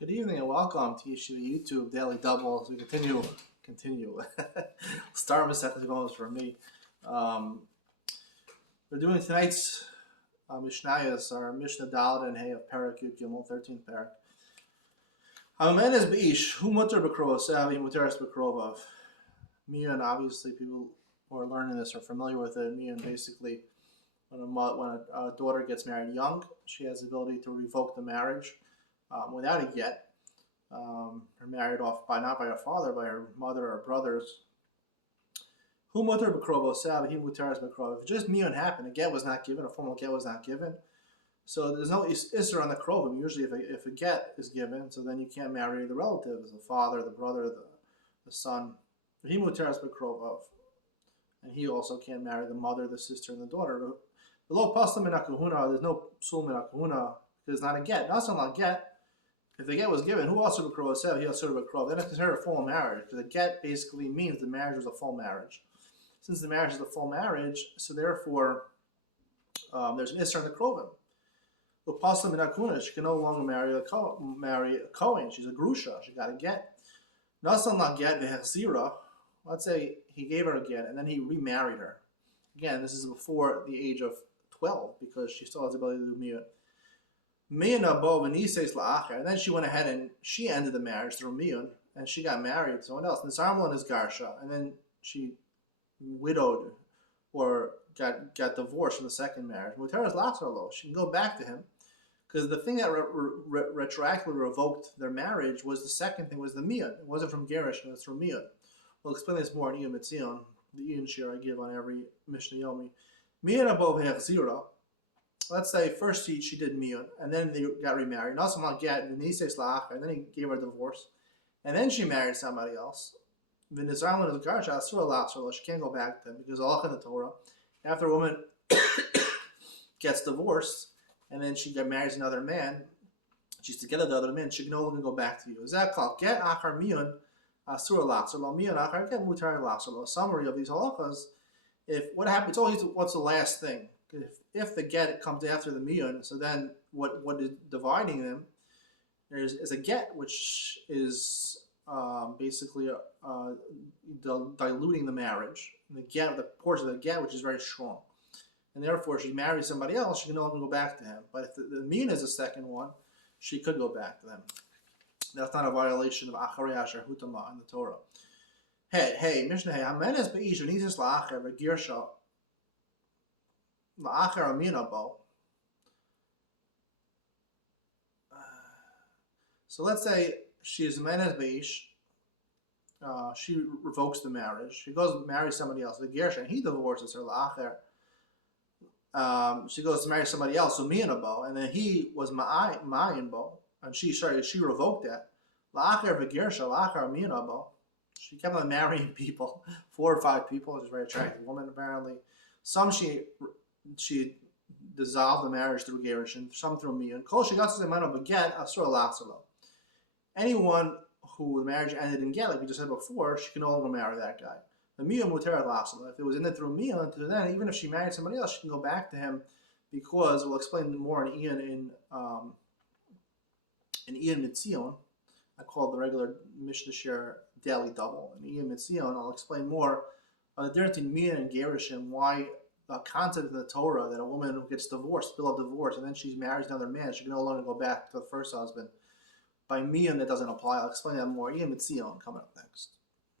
Good evening and welcome to Yeshiva YouTube Daily Double. As we continue. Start with Yevamos for me. We're doing tonight's Mishnayos, our Mishnah Daled and Hay of Parak Yud Gimel, 13th Parak. Ha'amen es b'ish, hu muter b'krov savi, muteres b'krovav. Mian, obviously, people who are learning this are familiar with it. Mian, basically, when a daughter gets married young, she has the ability to revoke the marriage. Without a get, her married off not by her father, by her mother or brothers. Who muter b'krovo sav, he muteres b'krov. If just miyun happened, a get was not given, a formal get was not given, so there's no isser on the krovim. Usually, if a get is given, so then you can't marry the relatives, the father, the brother, the son. He muteres b'krovov, and he also can't marry the mother, the sister, and the daughter. The lo paslam min hakahuna, there's no psul min hakahuna because it's not a get. Not something like get. If the get was given, who also b'krov said he also b'krov? Then it's considered a full marriage because the get basically means the marriage was a full marriage. Since the marriage is a full marriage, so therefore there's an isser on the krovim. L'pasla minakuna, she can no longer marry a kohen. She's a grusha. She got a get. Nasan la get v'hechzira. Let's say he gave her a get and then he remarried her. Again, this is before the age of 12 because she still has the ability to do miyut. And then she went ahead and she ended the marriage through miyun, and she got married to someone else. And Sarmlon is garsha, and then she widowed or got divorced from the second marriage. Muteres lachzor, she can go back to him because the thing that retroactively revoked their marriage was the second thing was the miyun. It wasn't from gerish, it was from miyun. We'll explain this more in Iyun Mitzion, the Iyun shir I give on every Mishnah Yomi. Miyun above hechzira. Let's say first she did miyun, and then they got remarried. And also not get, and then he gave her a divorce, and then she married somebody else. She can't go back to him because Allah in the Torah, after a woman gets divorced and then she marries another man, she's together with the other man, she can no longer go back to you. Is that called get achar miyun asur lachzor lo miyun achar get mutar lachzor lo? Summary of these halachas: if what happens, it's always what's the last thing. If the get comes after the miyun, so then what is dividing them is a get, which is basically diluting the marriage. And the portion of the get, which is very strong, and therefore, if she marries somebody else, she can no longer go back to him. But if the miyun is the second one, she could go back to them. That's not a violation of acharei asher hutama in the Torah. Hey, Mishnah, hey, amenes beish v'nizis la'acher v'girsha. So let's say she's menes beish. She revokes the marriage. She goes and marries somebody else. The Gershon, he divorces her. She goes to marry somebody else. So miyanabo, and then he was ma'ayin bo, and she revoked that. La'acher v'gersha la'acher miyanabo. She kept on marrying people, 4 or 5 people. She's a very attractive woman apparently. Some she dissolved the marriage through gerushin, some through miyun. Kol shegatzes emano beget asur lachzor. Anyone who the marriage ended in get, like we just said before, she can no longer marry that guy. The miyun muteres lachzor. If it was ended through miyun, then even if she married somebody else, she can go back to him because we'll explain more in Iyun Mitzion. I call it the regular Mishnah share daily double. In Iyun Mitzion, I'll explain more on the difference between miyun and gerushin, why the concept in the Torah that a woman who gets divorced, bill of divorce, and then she's married to another man, she can no longer go back to the first husband. By miyun, that doesn't apply. I'll explain that more. Iyun Mitzion coming up next.